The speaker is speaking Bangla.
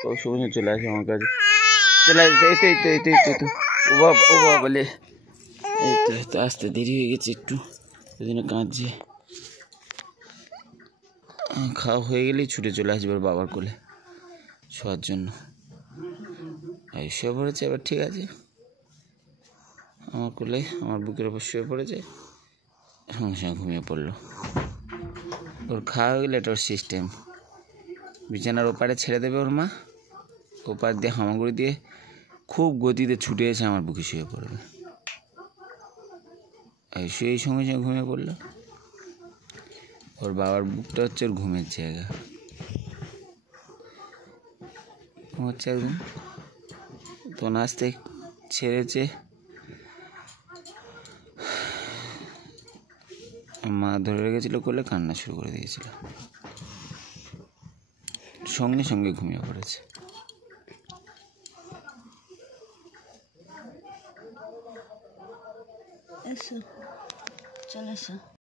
তো সঙ্গে চলে আসে আমার কাছে, চলে আসবে। এই তো ও বাবা বলে, এই তো আসতে দেরি হয়ে গেছে একটু, ওই জন্য কাঁদছে। খাওয়া হয়ে গেলেই ছুটে চলে আসবে ওর বাবার কোলে শোয়ার জন্য। শুয়ে পড়েছে এবার, ঠিক আছে, আমার কোলে আমার বুকের ওপর শুয়ে পড়েছে, সঙ্গে সঙ্গে ঘুমিয়ে পড়লো। ওর খাওয়া হয়ে গেলে এটা ওর সিস্টেম, বিছানার ওপারে ছেড়ে দেবে ওর মা, ওপার দিয়ে হামাগুড়ি দিয়ে খুব গতিতে ছুটে এসে আমার বুকে শুয়ে পড়বে। শুয়ে সঙ্গে সঙ্গে ঘুমিয়ে পড়লো। ওর বাবার বুকটা হচ্ছে ওর ঘুমের জায়গা, হচ্ছে একদম। তো নাচতে ছেড়েছে, মা ধরে রেখেছিল কোলে, কান্না শুরু করে দিয়েছিল, সঙ্গে সঙ্গে ঘুমিয়ে পড়েছে। এসো, চলে এসো।